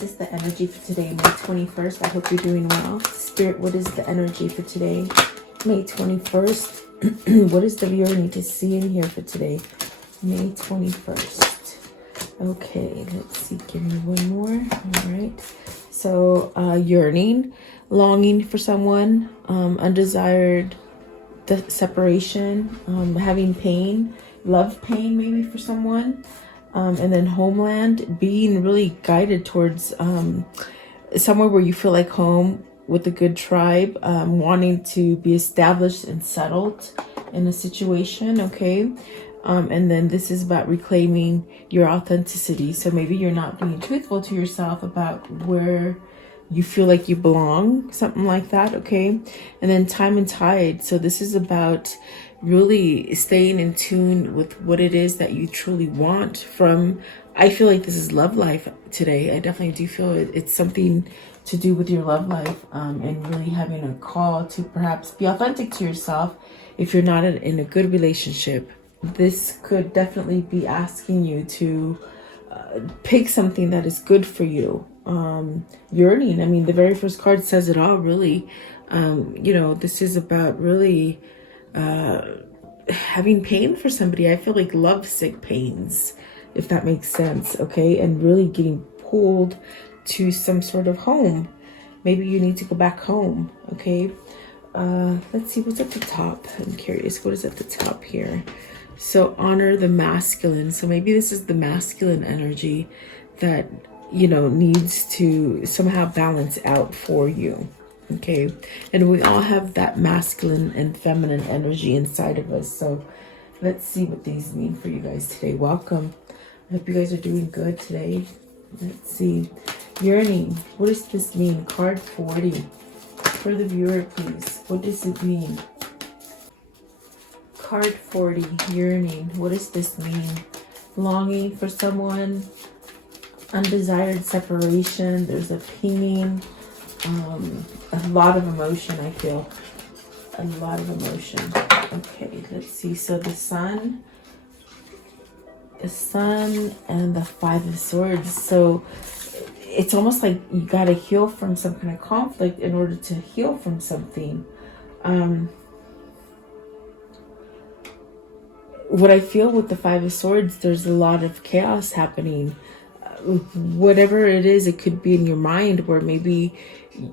this is the energy for today, May 21st. I hope you're doing well. Spirit, what is the energy for today, May 21st? What does the viewer need to see in here for today, May 21st? Okay, let's see. Give me one more. All right. So, yearning, longing for someone, undesired separation, having pain, love pain maybe for someone. And then homeland, being really guided towards somewhere where you feel like home with a good tribe, wanting to be established and settled in a situation, okay? And then this is about reclaiming your authenticity. So maybe you're not being truthful to yourself about where you feel like you belong, something like that, okay? And then time and tide. So this is about really staying in tune with what it is that you truly want from, I feel like this is love life today. I definitely do feel it's something to do with your love life, and really having a call to perhaps be authentic to yourself. If you're not in a good relationship, this could definitely be asking you to pick something that is good for you. Yearning, I mean, the very first card says it all, really. You know, this is about really having pain for somebody. I feel like lovesick pains, if that makes sense, okay? And really getting pulled to some sort of home. Maybe you need to go back home, okay? Let's see what's at the top. I'm curious, what is at the top here? So honor the masculine. So maybe this is the masculine energy that, you know, needs to somehow balance out for you. Okay, and we all have that masculine and feminine energy inside of us. So let's see what these mean for you guys today. Welcome. I hope you guys are doing good today. Let's see. Yearning. What does this mean? Card 40. For the viewer, please. What does it mean? Card 40. Yearning. What does this mean? Longing for someone. Undesired separation. There's a pinging. A lot of emotion, I feel. A lot of emotion. Okay, let's see. So the sun and the Five of Swords. So it's almost like you got to heal from some kind of conflict in order to heal from something. What I feel with the Five of Swords, there's a lot of chaos happening. Whatever it is, it could be in your mind where maybe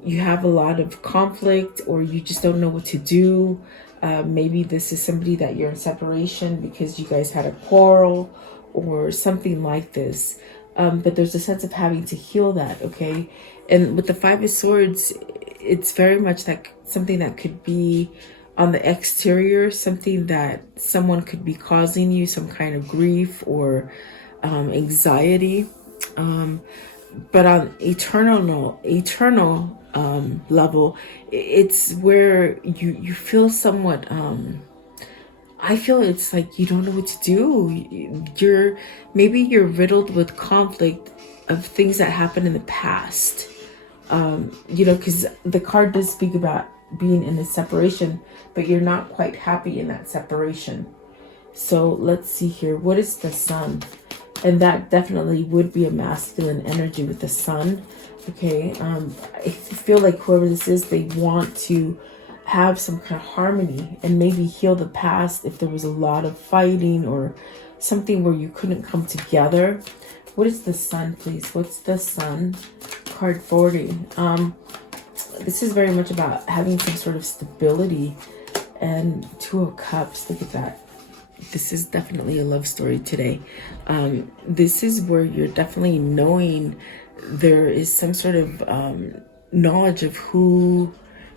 you have a lot of conflict or you just don't know what to do. Maybe this is somebody that you're in separation because you guys had a quarrel or something like this. But there's a sense of having to heal that, okay? And with the Five of Swords, it's very much like something that could be on the exterior, something that someone could be causing you, some kind of grief or anxiety. But on eternal level, it's where you feel somewhat, I feel it's like you don't know what to do. Maybe you're riddled with conflict of things that happened in the past. You know, because the card does speak about being in a separation, but you're not quite happy in that separation. So let's see here. What is the sun? And that definitely would be a masculine energy with the sun. Okay, I feel like whoever this is, they want to have some kind of harmony and maybe heal the past if there was a lot of fighting or something where you couldn't come together. What is the sun, please? What's the sun? Card 40. This is very much about having some sort of stability. And Two of Cups, look at that. This is definitely a love story today. This is where you're definitely knowing there is some sort of knowledge of who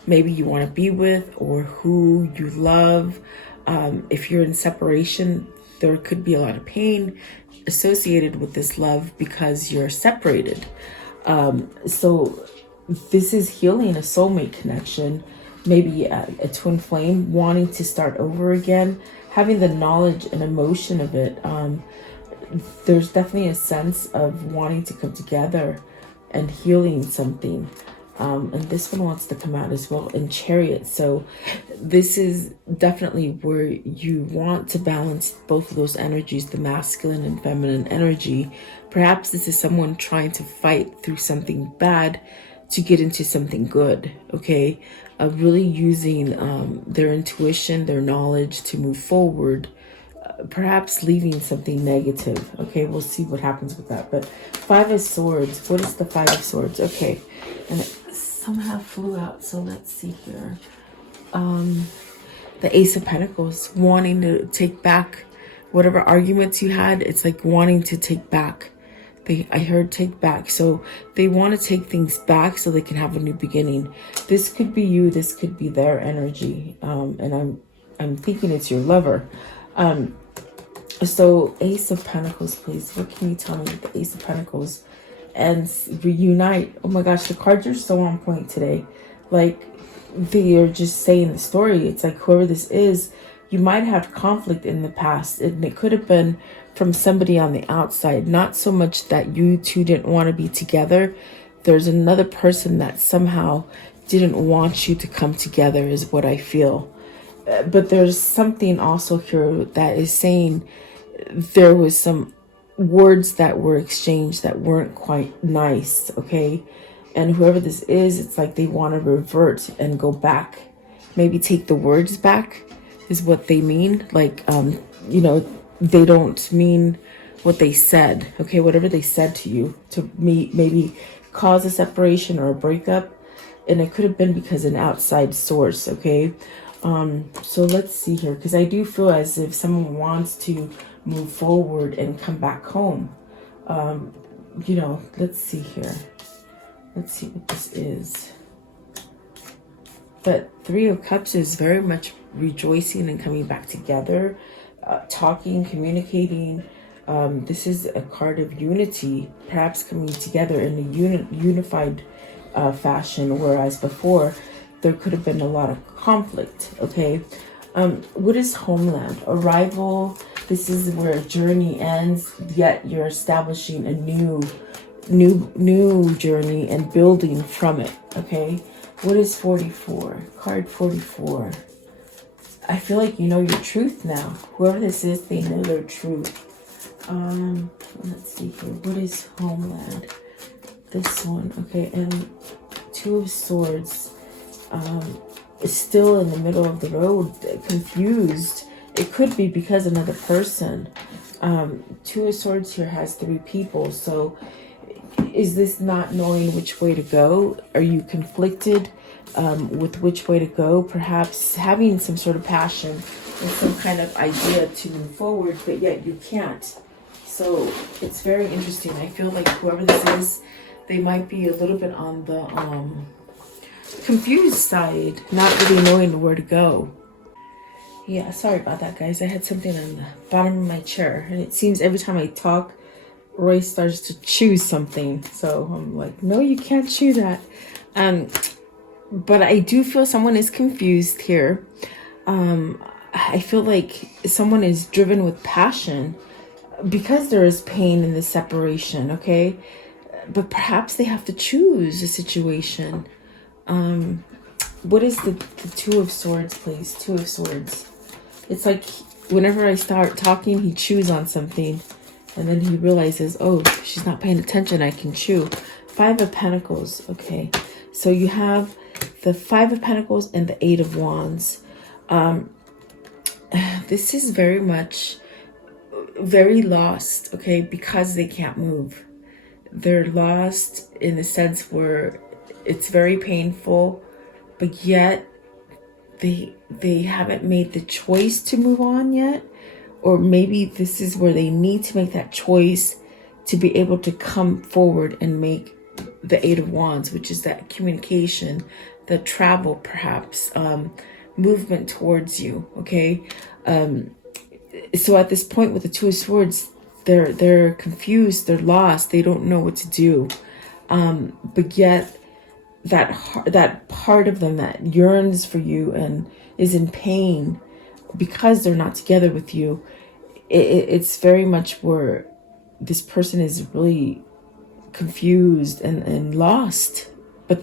maybe you want to be with or who you love. If you're in separation, there could be a lot of pain associated with this love because you're separated. So this is healing a soulmate connection, maybe a twin flame wanting to start over again, having the knowledge and emotion of it. There's definitely a sense of wanting to come together and healing something. And this one wants to come out as well in Chariot. So this is definitely where you want to balance both of those energies, the masculine and feminine energy. Perhaps this is someone trying to fight through something bad to get into something good, okay? Really using their intuition, their knowledge to move forward, perhaps leaving something negative. Okay, we'll see what happens with that. But Five of Swords, what is the Five of Swords? Okay, and it somehow flew out, so let's see here. The Ace of Pentacles, wanting to take back whatever arguments you had. It's like wanting to take back. I heard take back. So they want to take things back so they can have a new beginning. This could be you, this could be their energy. And I'm thinking it's your lover. So Ace of Pentacles, please. What can you tell me with the Ace of Pentacles? And reunite. Oh my gosh, the cards are so on point today. Like, they are just saying the story. It's like whoever this is, you might have conflict in the past. And it could have been from somebody on the outside. Not so much that you two didn't want to be together. There's another person that somehow didn't want you to come together is what I feel. But there's something also here that is saying there was some words that were exchanged that weren't quite nice, okay? And whoever this is, it's like they want to revert and go back. Maybe take the words back is what they mean. Like, you know, they don't mean what they said, okay? Whatever they said to you to maybe cause a separation or a breakup. And it could have been because an outside source, okay? So let's see here, because I do feel as if someone wants to move forward and come back home. You know, let's see here. Let's see what this is. But Three of Cups is very much rejoicing and coming back together, talking, communicating. This is a card of unity, perhaps coming together in a unified fashion, whereas before there could have been a lot of conflict, okay? What is homeland? Arrival. This is where a journey ends, yet you're establishing a new journey and building from it, okay? What is 44? Card 44. I feel like you know your truth now. Whoever this is, they know their truth. Let's see here. What is homeland? This one, okay, and Two of Swords. Is still in the middle of the road, confused. It could be because another person. Two of Swords here has three people. So is this not knowing which way to go? Are you conflicted with which way to go? Perhaps having some sort of passion and some kind of idea to move forward, but yet you can't. So it's very interesting. I feel like whoever this is, they might be a little bit on the confused side, not really knowing where to go. Yeah, sorry about that, guys. I had something on the bottom of my chair, and it seems every time I talk, Roy starts to chew something. So I'm like, no, you can't chew that. But I do feel someone is confused here. I feel like someone is driven with passion because there is pain in the separation, okay? But perhaps they have to choose a situation. What is the Two of Swords, please? Two of Swords. It's like whenever I start talking, he chews on something, and then he realizes, oh, she's not paying attention, I can chew. Five of Pentacles. Okay, so you have the Five of Pentacles and the Eight of Wands. This is very much very lost, okay, because they can't move. They're lost in the sense where it's very painful, but yet they haven't made the choice to move on yet. Or maybe this is where they need to make that choice to be able to come forward and make the Eight of Wands, which is that communication, the travel, perhaps, movement towards you, okay? So at this point with the Two of Swords, they're confused, they're lost, they don't know what to do. But yet that part of them that yearns for you and is in pain because they're not together with you, it's very much where this person is really confused and lost. but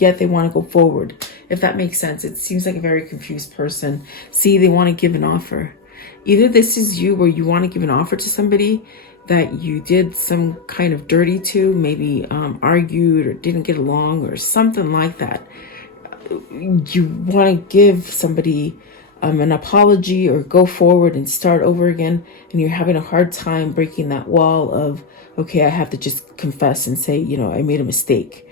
yet they want to go forward. If that makes sense. It seems like a very confused person. See, they want to give an offer. Either this is you where you want to give an offer to somebody that you did some kind of dirty to, maybe argued or didn't get along or something like that. You want to give somebody an apology or go forward and start over again, and you're having a hard time breaking that wall of, okay, I have to just confess and say, I made a mistake.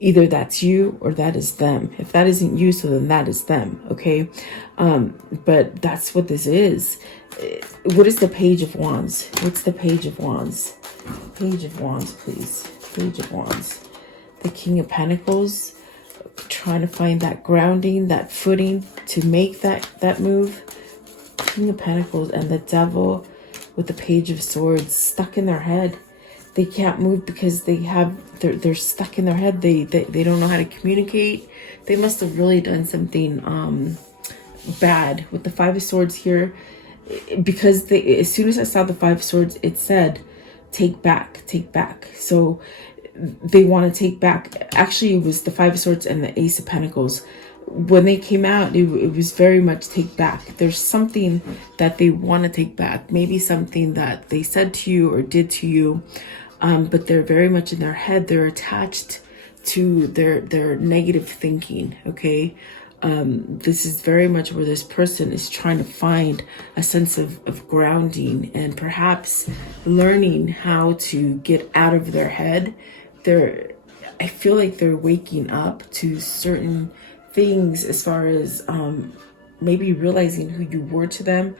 Either that's you or that is them. If that isn't you, so then that is them, okay? But that's what this is. What is the Page of Wands? What's the Page of Wands? Page of Wands, please. Page of Wands. The King of Pentacles, trying to find that grounding, that footing to make that move. King of Pentacles and the Devil with the Page of Swords stuck in their head. They can't move because they're stuck in their head. They don't know how to communicate. They must have really done something bad with the Five of Swords here, because as soon as I saw the Five of Swords, it said take back, take back. So they want to take back. Actually, it was the Five of Swords and the Ace of Pentacles. When they came out, it was very much take back. There's something that they want to take back. Maybe something that they said to you or did to you, but they're very much in their head. They're attached to their negative thinking, okay? This is very much where this person is trying to find a sense of grounding and perhaps learning how to get out of their head. I feel like they're waking up to certain things as far as maybe realizing who you were to them.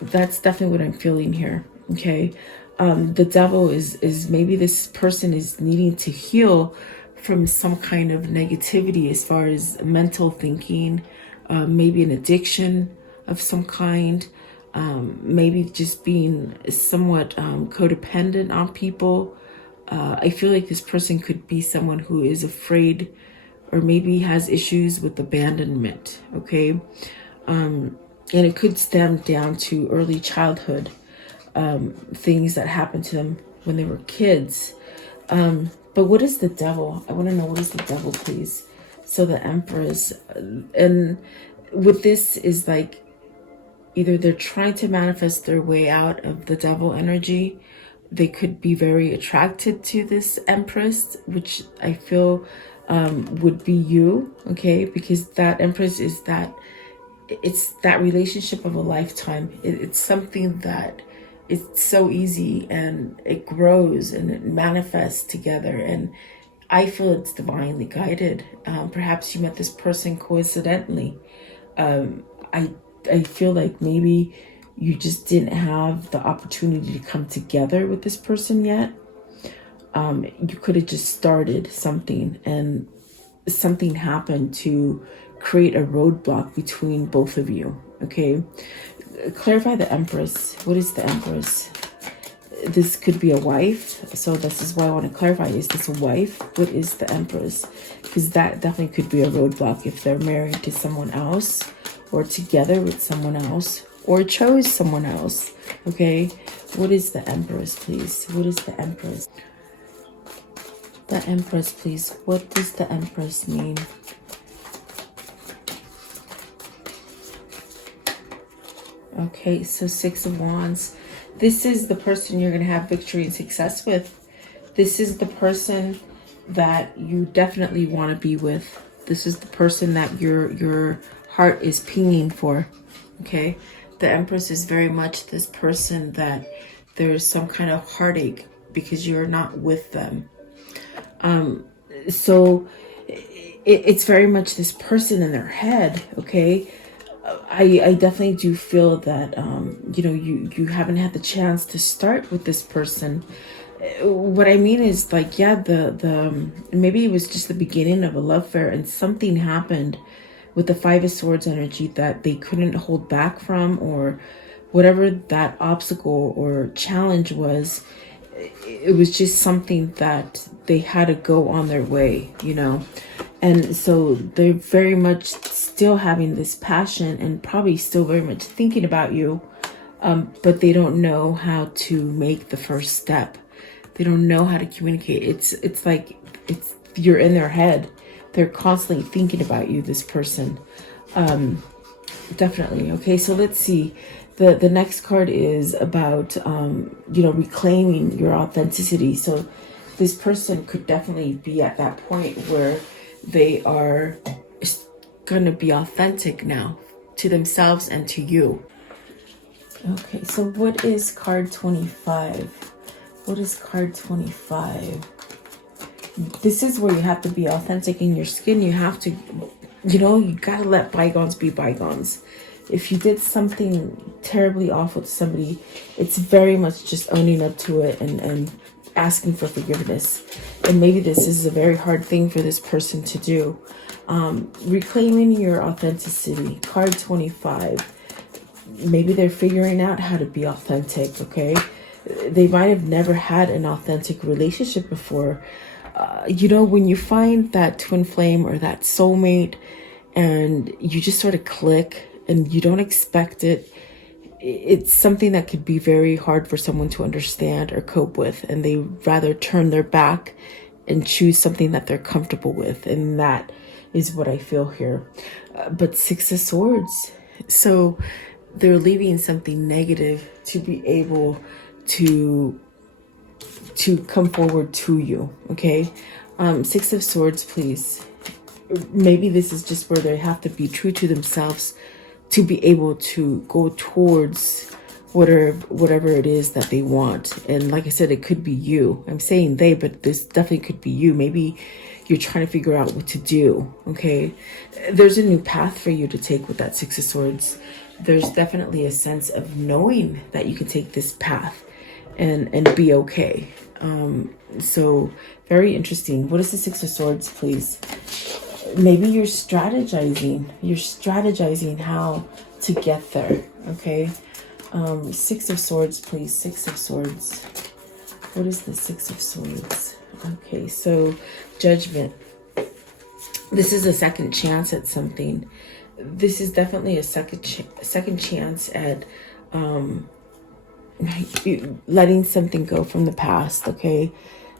That's definitely what I'm feeling here, okay? The Devil is maybe this person is needing to heal from some kind of negativity as far as mental thinking, maybe an addiction of some kind, maybe just being somewhat codependent on people. I feel like this person could be someone who is afraid or maybe has issues with abandonment, okay? And it could stem down to early childhood, things that happened to them when they were kids. But what is the Devil? I want to know, what is the Devil, please? So the Empress. And with this is like, either they're trying to manifest their way out of the Devil energy. They could be very attracted to this Empress, which I feel would be you, okay? Because that Empress is it's that relationship of a lifetime. It's something that it's so easy and it grows and it manifests together, and I feel it's divinely guided. Perhaps you met this person coincidentally. I feel like maybe you just didn't have the opportunity to come together with this person yet. You could have just started something and something happened to create a roadblock between both of you, okay? Clarify the Empress. What is the Empress? This could be a wife, so this is why I want to clarify. Is this a wife? What is the Empress? Because that definitely could be a roadblock if they're married to someone else or together with someone else or chose someone else, okay? What is the Empress, please? What is the Empress? The Empress, please. What does the Empress mean? Okay, so Six of Wands. This is the person you're going to have victory and success with. This is the person that you definitely want to be with. This is the person that your heart is pinging for, okay? The Empress is very much this person that there's some kind of heartache because you're not with them. So it's very much this person in their head, okay? I definitely do feel that, you haven't had the chance to start with this person. What I mean is like, yeah, maybe it was just the beginning of a love affair and something happened with the Five of Swords energy that they couldn't hold back from, or whatever that obstacle or challenge was. It was just something that they had to go on their way, and so they're very much still having this passion and probably still very much thinking about you, but they don't know how to make the first step. They don't know how to communicate. It's like you're in their head. They're constantly thinking about you, this person. Definitely. Okay, so let's see. The next card is about, reclaiming your authenticity. So this person could definitely be at that point where they are going to be authentic now to themselves and to you. Okay, so what is card 25? What is card 25? This is where you have to be authentic in your skin. You have to, you gotta let bygones be bygones. If you did something terribly awful to somebody, it's very much just owning up to it and asking for forgiveness. And maybe this is a very hard thing for this person to do. Reclaiming your authenticity. Card 25. Maybe they're figuring out how to be authentic, okay? They might have never had an authentic relationship before. When you find that twin flame or that soulmate and you just sort of click and you don't expect it, it's something that could be very hard for someone to understand or cope with, and they rather turn their back and choose something that they're comfortable with. And that is what I feel here. But Six of Swords. So they're leaving something negative to be able to come forward to you. Okay. Six of Swords, please. Maybe this is just where they have to be true to themselves to be able to go towards whatever it is that they want. And like I said, it could be you. I'm saying they, but this definitely could be you. Maybe you're trying to figure out what to do. Okay. There's a new path for you to take with that Six of Swords. There's definitely a sense of knowing that you can take this path and be okay. So very interesting. What is the Six of Swords, please? Maybe you're strategizing. You're strategizing how to get there. Okay. Six of Swords, please. Six of Swords. What is the Six of Swords? Okay. So Judgment. This is a second chance at something. This is definitely a second chance at letting something go from the past. Okay.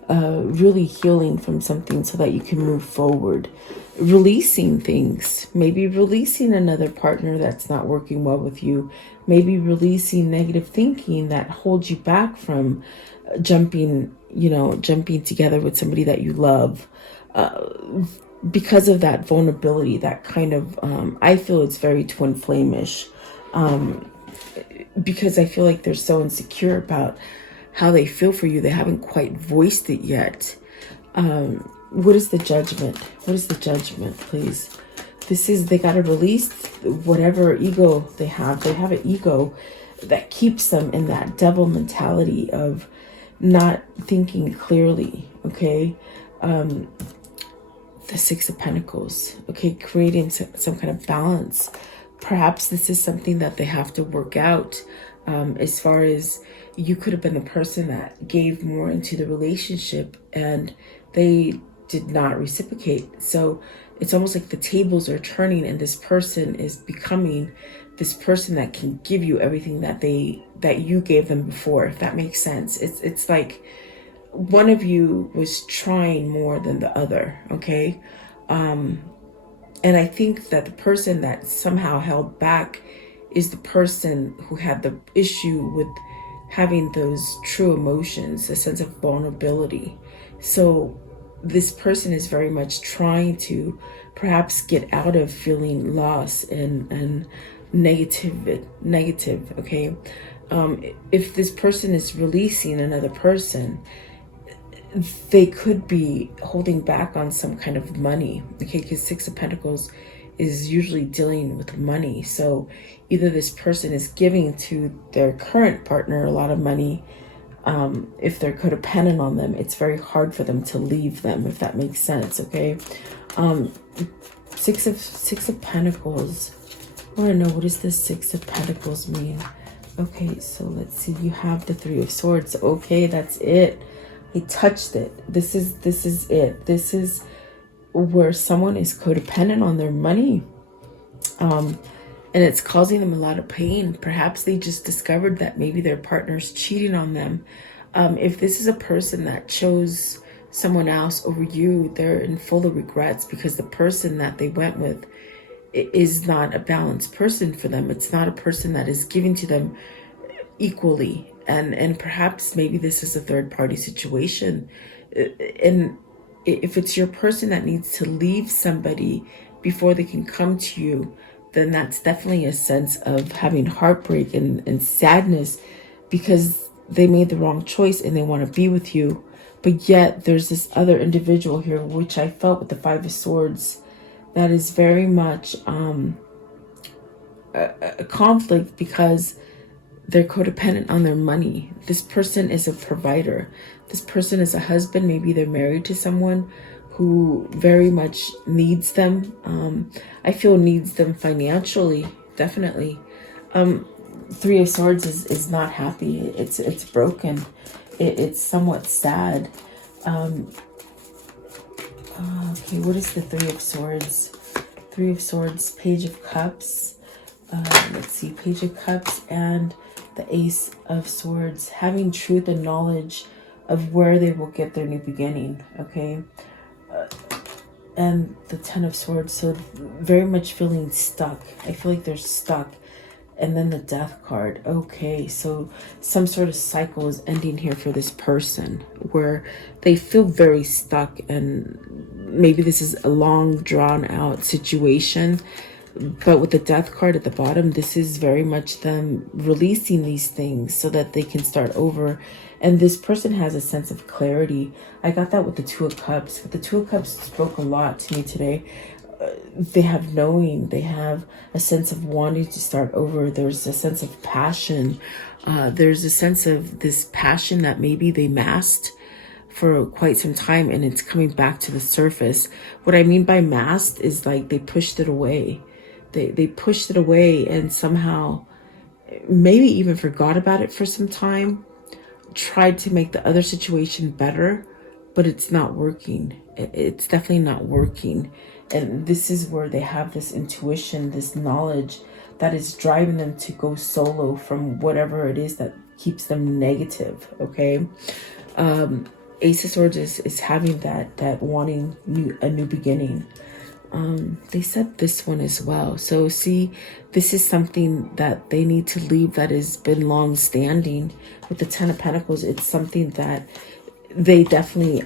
Really healing from something so that you can move forward. Releasing things. Maybe releasing another partner that's not working well with you. Maybe releasing negative thinking that holds you back from jumping together with somebody that you love. Because of that vulnerability, that kind of, I feel it's very twin flame-ish. Because I feel like they're so insecure about how they feel for you. They haven't quite voiced it yet. What is the Judgment? What is the Judgment, please? This is, they got to release whatever ego they have. They have an ego that keeps them in that devil mentality of not thinking clearly. Okay. The Six of Pentacles. Okay. Creating some kind of balance. Perhaps this is something that they have to work out. As far as you could have been the person that gave more into the relationship and they did not reciprocate. So it's almost like the tables are turning and this person is becoming this person that can give you everything that you gave them before, if that makes sense. It's like one of you was trying more than the other. Okay. And I think that the person that somehow held back is the person who had the issue with having those true emotions, a sense of vulnerability. So this person is very much trying to perhaps get out of feeling lost and negative. Okay. If this person is releasing another person, they could be holding back on some kind of money. Okay. Because Six of Pentacles is usually dealing with money. So either this person is giving to their current partner a lot of money. If they're codependent on them, it's very hard for them to leave them, if that makes sense. Okay. Six of Pentacles. I want to know, what does the Six of Pentacles mean? Okay, so let's see. You have the Three of Swords. Okay, that's it. I touched it. This is it. This is where someone is codependent on their money. And it's causing them a lot of pain. Perhaps they just discovered that maybe their partner's cheating on them. If this is a person that chose someone else over you, they're in full of regrets because the person that they went with is not a balanced person for them. It's not a person that is giving to them equally. And perhaps maybe this is a third party situation. And if it's your person that needs to leave somebody before they can come to you, then that's definitely a sense of having heartbreak and sadness because they made the wrong choice and they want to be with you. But yet there's this other individual here, which I felt with the Five of Swords, that is very much a conflict because they're codependent on their money. This person is a provider. This person is a husband. Maybe they're married to someone who very much needs them. I feel needs them financially, definitely. Three of Swords is not happy. It's broken. It's somewhat sad. Okay, what is the Three of Swords? Three of Swords, Page of Cups. Let's see, Page of Cups and the Ace of Swords. Having truth and knowledge of where they will get their new beginning, okay? And the Ten of Swords, so very much feeling stuck. I feel like they're stuck. And then the Death card. Okay, so some sort of cycle is ending here for this person where they feel very stuck, and maybe this is a long drawn out situation. But with the Death card at the bottom, this is very much them releasing these things so that they can start over. And this person has a sense of clarity. I got that with the Two of Cups. But the Two of Cups spoke a lot to me today. They have knowing, they have a sense of wanting to start over. There's a sense of passion. There's a sense of this passion that maybe they masked for quite some time and it's coming back to the surface. What I mean by masked is like they pushed it away. They pushed it away and somehow maybe even forgot about it for some time, tried to make the other situation better, but it's not working. It's definitely not working. And this is where they have this intuition, this knowledge that is driving them to go solo from whatever it is that keeps them negative, okay? Ace of Swords is having that wanting a new beginning. They said this one as well. So see, this is something that they need to leave that has been long standing. With the Ten of Pentacles, it's something that they definitely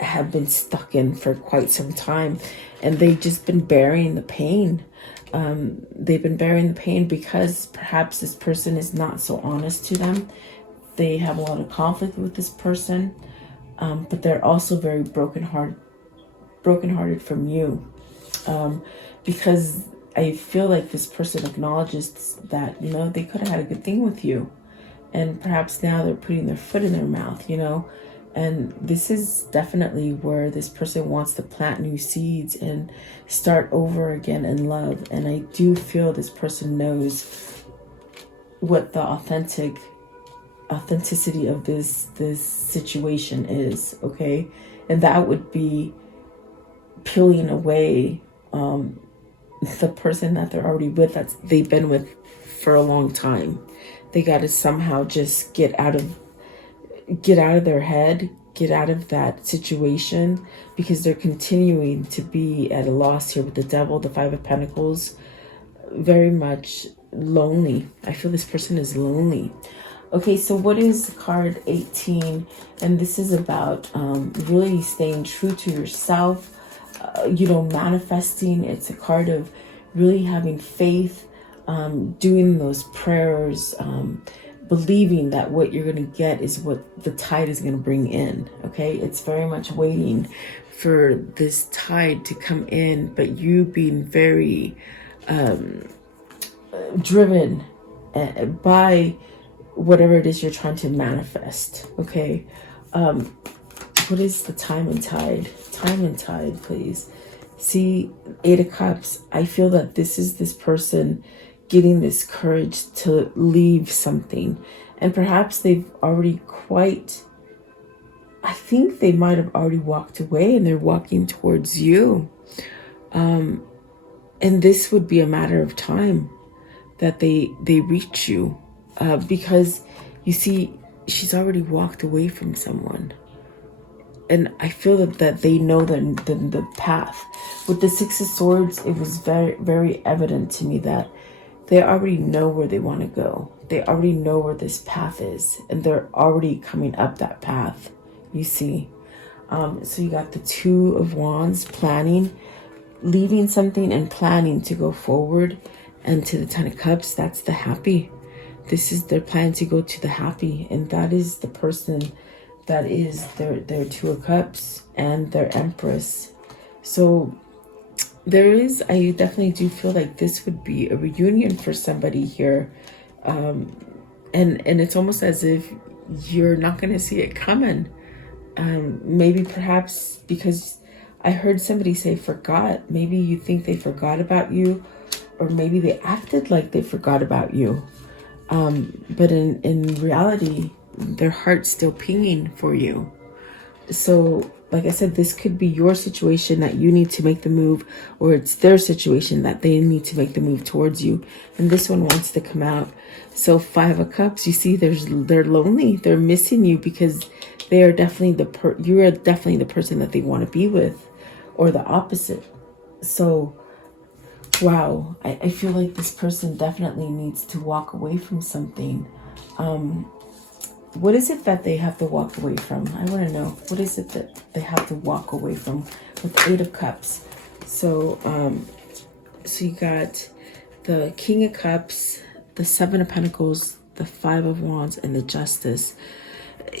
have been stuck in for quite some time, and they've just been bearing the pain. They've been bearing the pain because perhaps this person is not so honest to them. They have a lot of conflict with this person, but they're also very brokenhearted from you, because I feel like this person acknowledges that, you know, they could have had a good thing with you, and perhaps now they're putting their foot in their mouth, you know. And this is definitely where this person wants to plant new seeds and start over again in love. And I do feel this person knows what the authenticity of this situation is, okay? And that would be peeling away the person that they're already with, that they've been with for a long time. They got to somehow just get out of their head, get out of that situation, because they're continuing to be at a loss here with the Devil, the Five of Pentacles, very much lonely. I feel this person is lonely. Okay, so what is card 18? And this is about really staying true to yourself, manifesting. It's a card of really having faith, doing those prayers, believing that what you're going to get is what the tide is going to bring in, okay? It's very much waiting for this tide to come in, but you being very driven by whatever it is you're trying to manifest, okay? What is the time and tide? Time and tide, please. See, Eight of Cups. I feel that this is this person getting this courage to leave something. And perhaps they've already I think they might have already walked away and they're walking towards you. And this would be a matter of time that they reach you. Because you see, she's already walked away from someone. and I feel that they know the path. With the Six of Swords, it was very, very evident to me that they already know where they want to go. They already know where this path is, and they're already coming up that path, you see. So you got the Two of Wands, planning, leaving something and planning to go forward. And to the Ten of Cups, that's the happy. This is their plan to go to the happy, and that is the person that is their Two of Cups and their Empress. So I definitely do feel like this would be a reunion for somebody here. And it's almost as if you're not going to see it coming. Maybe perhaps because I heard somebody say forgot. Maybe you think they forgot about you, or maybe they acted like they forgot about you. But in reality, their heart's still pinging for you. So, like I said, this could be your situation that you need to make the move, or it's their situation that they need to make the move towards you. And this one wants to come out. So Five of Cups, you see, they're lonely. They're missing you because they are definitely you are definitely the person that they want to be with, or the opposite. So, wow, I feel like this person definitely needs to walk away from something. What is it that they have to walk away from? I want to know. What is it that they have to walk away from with Eight of Cups? So, so you got the King of Cups, the Seven of Pentacles, the Five of Wands, and the Justice.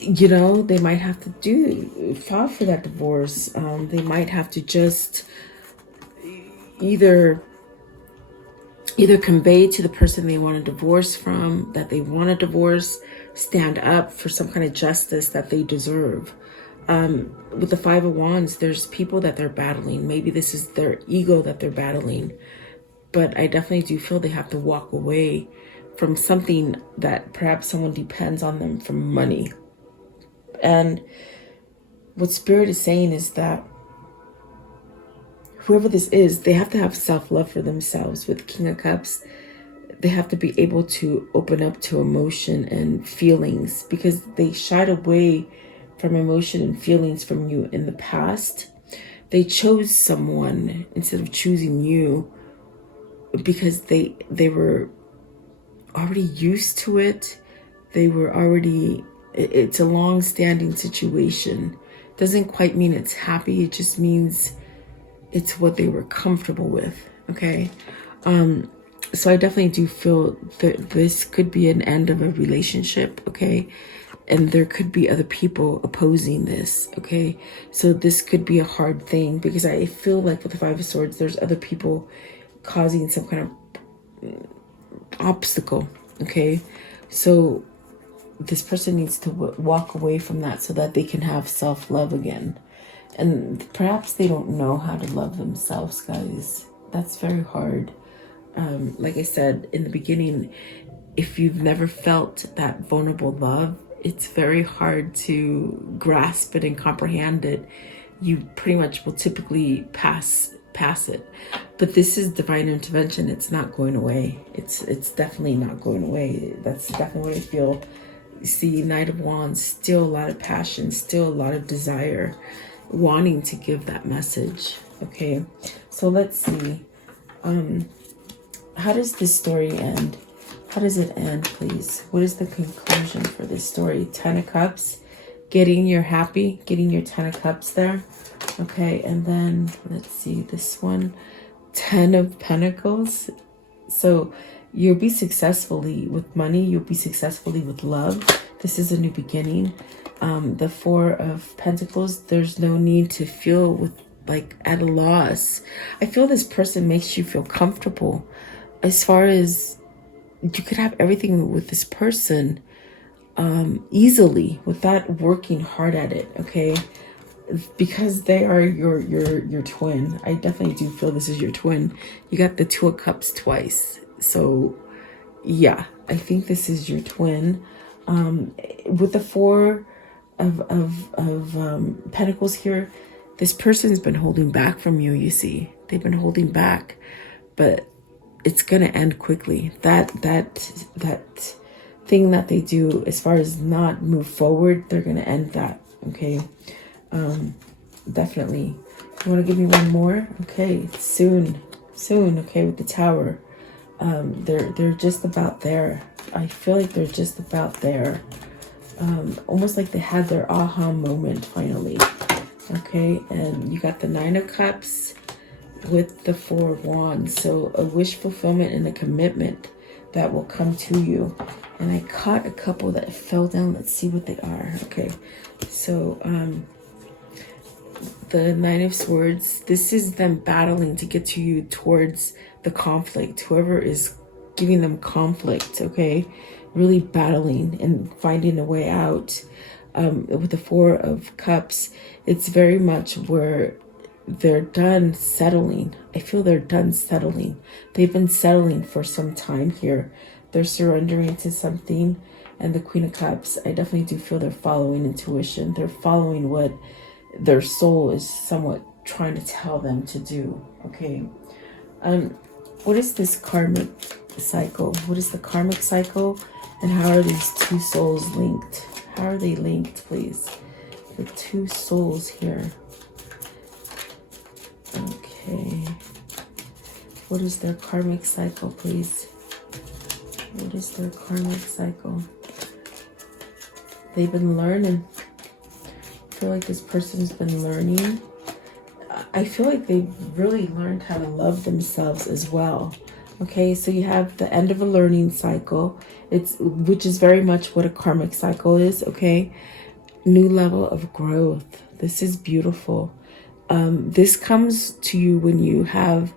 You know, they might have to file for that divorce. They might have to just either convey to the person they want a divorce from that they want a divorce, stand up for some kind of justice that they deserve. With the Five of Wands, there's people that they're battling. Maybe this is their ego that they're battling. But I definitely do feel they have to walk away from something that perhaps someone depends on them for money. And what Spirit is saying is that whoever this is, they have to have self-love for themselves. With King of Cups, they have to be able to open up to emotion and feelings, because they shied away from emotion and feelings from you in the past. They chose someone instead of choosing you because they were already used to it. They were already, it's a long-standing situation. Doesn't quite mean it's happy. It just means it's what they were comfortable with. Okay. So I definitely do feel that this could be an end of a relationship. Okay. And there could be other people opposing this. Okay. So this could be a hard thing, because I feel like with the Five of Swords, there's other people causing some kind of obstacle. Okay. So this person needs to walk away from that so that they can have self-love again. And perhaps they don't know how to love themselves, guys. That's very hard. Like I said in the beginning, if you've never felt that vulnerable love, it's very hard to grasp it and comprehend it. You pretty much will typically pass it. But this is divine intervention. It's not going away. It's definitely not going away. That's definitely what I feel. You see, Knight of Wands, still a lot of passion, still a lot of desire, wanting to give that message. Okay, so let's see. How does this story end? How does it end, please? What is the conclusion for this story? Ten of Cups, getting your happy, getting your Ten of Cups there. Okay, and then let's see this one, Ten of Pentacles. So you'll be successfully with money. You'll be successfully with love. This is a new beginning. The Four of Pentacles, there's no need to feel like at a loss. I feel this person makes you feel comfortable. As far as you could have everything with this person easily without working hard at it. Okay, because they are your twin. I definitely do feel this is your twin. You got the Two of Cups twice. So yeah, I think this is your twin. With the Four of Pentacles here, this person's been holding back from you. You see, they've been holding back, but it's gonna end quickly. That thing that they do as far as not move forward, they're gonna end that. Okay. Definitely. You want to give me one more? Okay, soon. Okay, with the Tower. They're just about there. I feel like they're just about there. Almost like they had their aha moment finally. Okay, and you got the Nine of Cups with the Four of Wands. So a wish fulfillment and a commitment that will come to you. And I caught a couple that fell down. Let's see what they are. Okay, so the Nine of Swords, this is them battling to get to you towards the conflict. Whoever is giving them conflict, okay, really battling and finding a way out. With the Four of Cups, it's very much where they're done settling. I feel they're done settling. They've been settling for some time here. They're surrendering to something. And the Queen of Cups, I definitely do feel they're following intuition. They're following what their soul is somewhat trying to tell them to do. Okay. What is this karmic cycle? What is the karmic cycle? And how are these two souls linked? How are they linked, please? The two souls here. Okay. What is their karmic cycle, please? What is their karmic cycle? They've been learning. I feel like this person's been learning. I feel like they've really learned how to love themselves as well. Okay, so you have the end of a learning cycle, which is very much what a karmic cycle is. Okay, new level of growth. This is beautiful. This comes to you when you have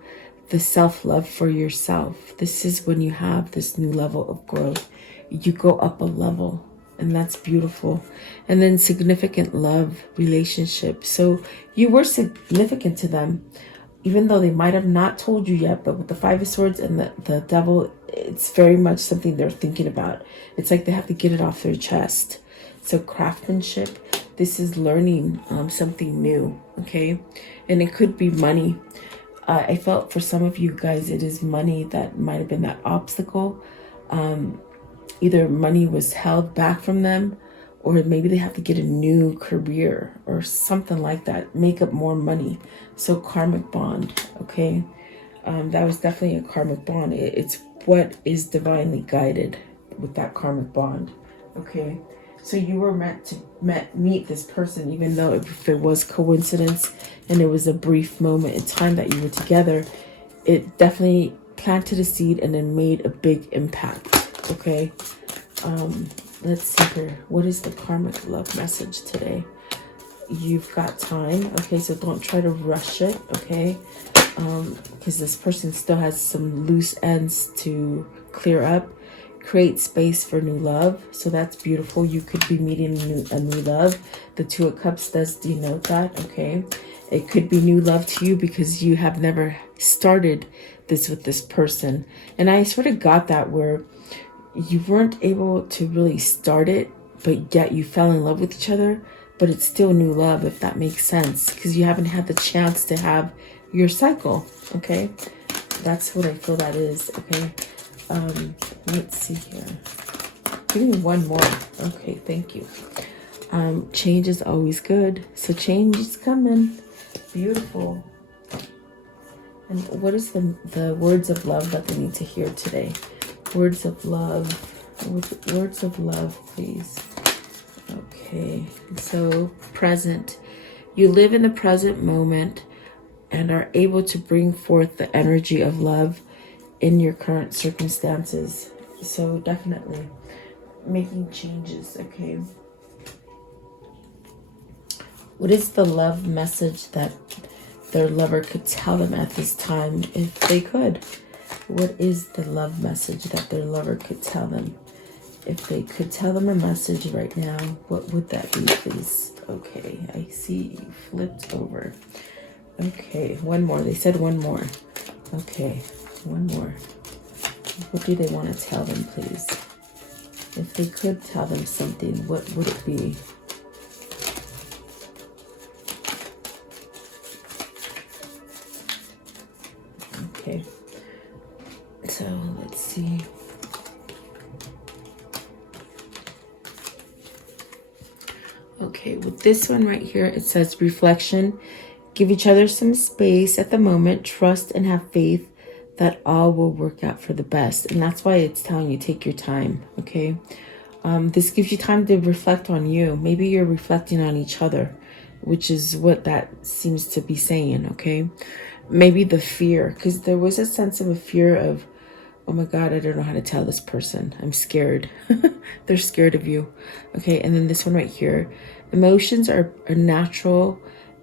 the self-love for yourself. This is when you have this new level of growth. You go up a level, and that's beautiful. And then significant love relationship. So you were significant to them, even though they might have not told you yet. But with the Five of Swords and the Devil, it's very much something they're thinking about. It's like they have to get it off their chest. So craftsmanship, this is learning something new, okay? And it could be money. I felt for some of you guys, it is money that might have been that obstacle. Either money was held back from them, or maybe they have to get a new career or something like that, make up more money. So karmic bond, okay? That was definitely a karmic bond. It's what is divinely guided with that karmic bond, okay? So you were meant to meet this person, even though if it was coincidence and it was a brief moment in time that you were together, it definitely planted a seed and then made a big impact, okay? Let's see here. What is the karmic love message today? You've got time, okay? So don't try to rush it, okay? Because this person still has some loose ends to clear up. Create space for new love. So that's beautiful. You could be meeting a new love. The Two of Cups does denote that, okay? It could be new love to you because you have never started this with this person. And I sort of got that where you weren't able to really start it, but yet you fell in love with each other, but it's still new love, if that makes sense, because you haven't had the chance to have your cycle, okay? That's what I feel that is, okay? Let's see here. Give me one more. Okay, thank you. Change is always good. So change is coming. Beautiful. And what is the words of love that they need to hear today? Words of love. Words of love, please. Okay. So present. You live in the present moment and are able to bring forth the energy of love in your current circumstances. So definitely making changes, okay? What is the love message that their lover could tell them at this time if they could? What is the love message that their lover could tell them? If they could tell them a message right now, what would that be, please? Okay, I see you flipped over. Okay, one more. They said one more. Okay, one more. What do they want to tell them, please? If they could tell them something, what would it be? Okay. So, let's see. Okay. Okay, with this one right here, it says reflection. Give each other some space at the moment. Trust and have faith that all will work out for the best. And that's why it's telling you take your time, okay? This gives you time to reflect on you. Maybe you're reflecting on each other, which is what that seems to be saying, okay? Maybe the fear, because there was a sense of a fear of, oh my God, I don't know how to tell this person. I'm scared. They're scared of you. Okay, and then this one right here. Emotions are a natural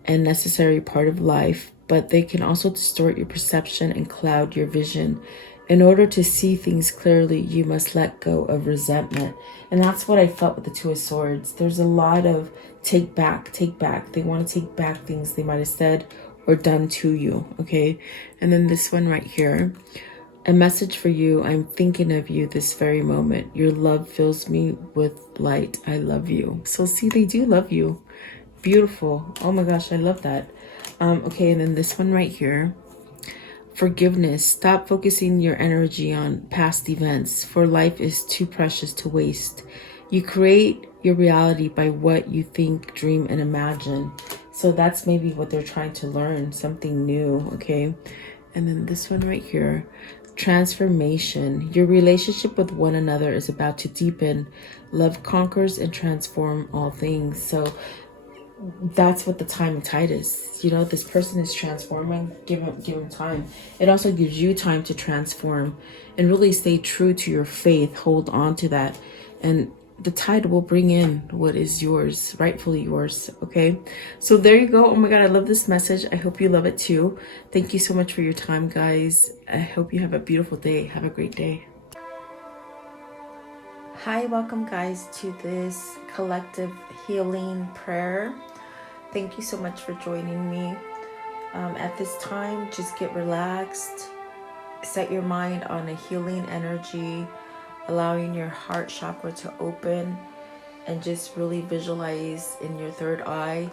and necessary part of life, but they can also distort your perception and cloud your vision. In order to see things clearly, you must let go of resentment. And that's what I felt with the Two of Swords. There's a lot of take back, take back. They want to take back things they might have said or done to you, okay? And then this one right here. A message for you. I'm thinking of you this very moment. Your love fills me with light. I love you. So see, they do love you. Beautiful. Oh my gosh, I love that. Okay, and then this one right here. Forgiveness. Stop focusing your energy on past events, for life is too precious to waste. You create your reality by what you think, dream, and imagine. So that's maybe what they're trying to learn, something new, okay? And then this one right here, transformation. Your relationship with one another is about to deepen. Love conquers and transform all things. So that's what the time and tide is. You know, this person is transforming. Give him time. It also gives you time to transform and really stay true to your faith. Hold on to that, and the tide will bring in what is yours, rightfully yours. Okay, so there you go. Oh my God, I love this message. I hope you love it too. Thank you so much for your time, guys. I hope you have a beautiful day. Have a great day. Hi, welcome guys to this collective healing prayer. Thank you so much for joining me. At this time, just get relaxed. Set your mind on a healing energy, allowing your heart chakra to open, and just really visualize in your third eye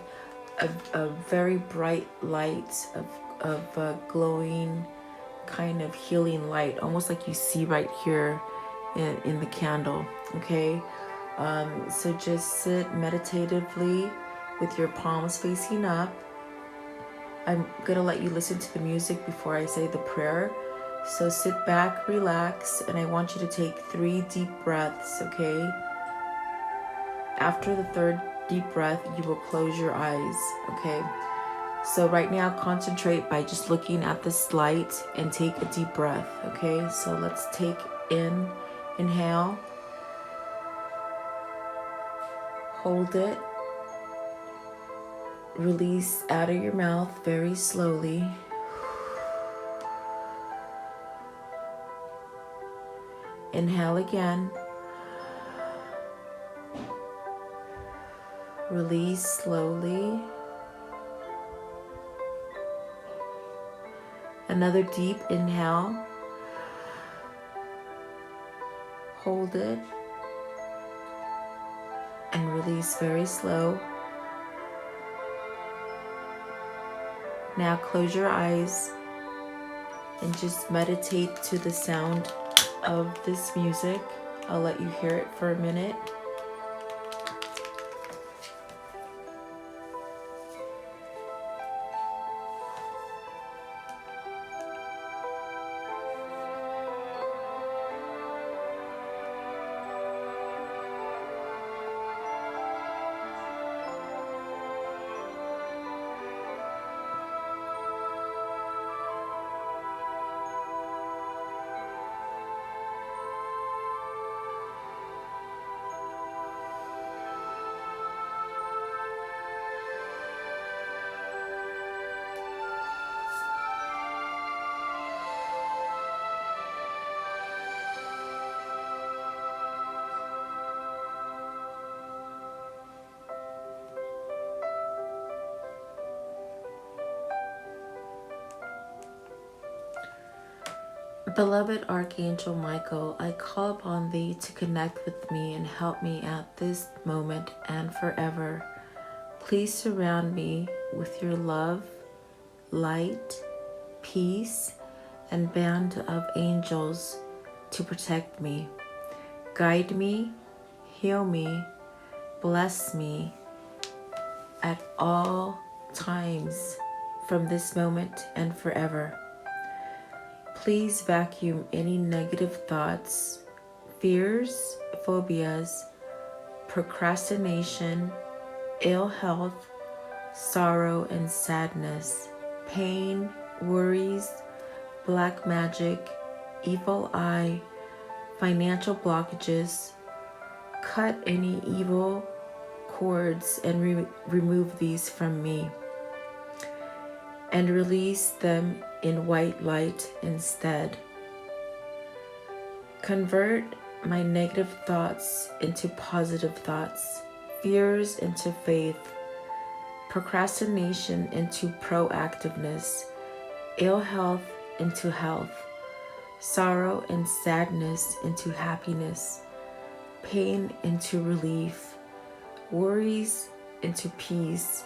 a very bright light of a glowing kind of healing light, almost like you see right here in the candle. Okay, so just sit meditatively with your palms facing up. I'm gonna let you listen to the music before I say the prayer. So sit back, relax, and I want you to take 3 deep breaths, okay? After the third deep breath, you will close your eyes, okay? So right now, concentrate by just looking at this light and take a deep breath, okay? So let's take inhale, hold it, release out of your mouth very slowly. Inhale again. Release slowly. Another deep inhale. Hold it. And release very slow. Now close your eyes and just meditate to the sound of this music. I'll let you hear it for a minute. Beloved Archangel Michael, I call upon thee to connect with me and help me at this moment and forever. Please surround me with your love, light, peace, and band of angels to protect me. Guide me, heal me, bless me, at all times from this moment and forever. Please vacuum any negative thoughts, fears, phobias, procrastination, ill health, sorrow and sadness, pain, worries, black magic, evil eye, financial blockages. Cut any evil cords and remove these from me, and release them in white light instead. Convert my negative thoughts into positive thoughts, fears into faith, procrastination into proactiveness, ill health into health, sorrow and sadness into happiness, pain into relief, worries into peace,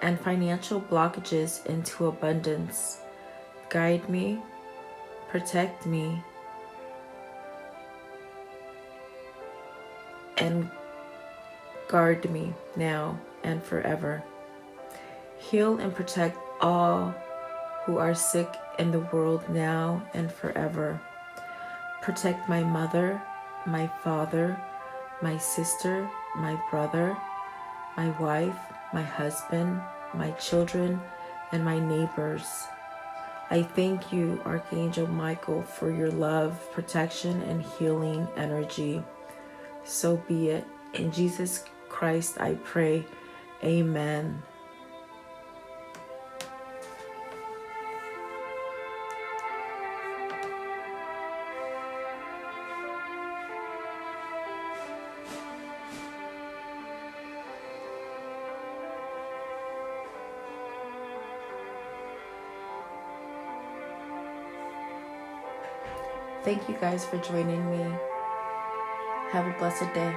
and financial blockages into abundance. Guide me, protect me, and guard me now and forever. Heal and protect all who are sick in the world now and forever. Protect my mother, my father, my sister, my brother, my wife, my husband, my children, and my neighbors. I thank you, Archangel Michael, for your love, protection, and healing energy. So be it. In Jesus Christ I pray. Amen. Thank you guys for joining me. Have a blessed day.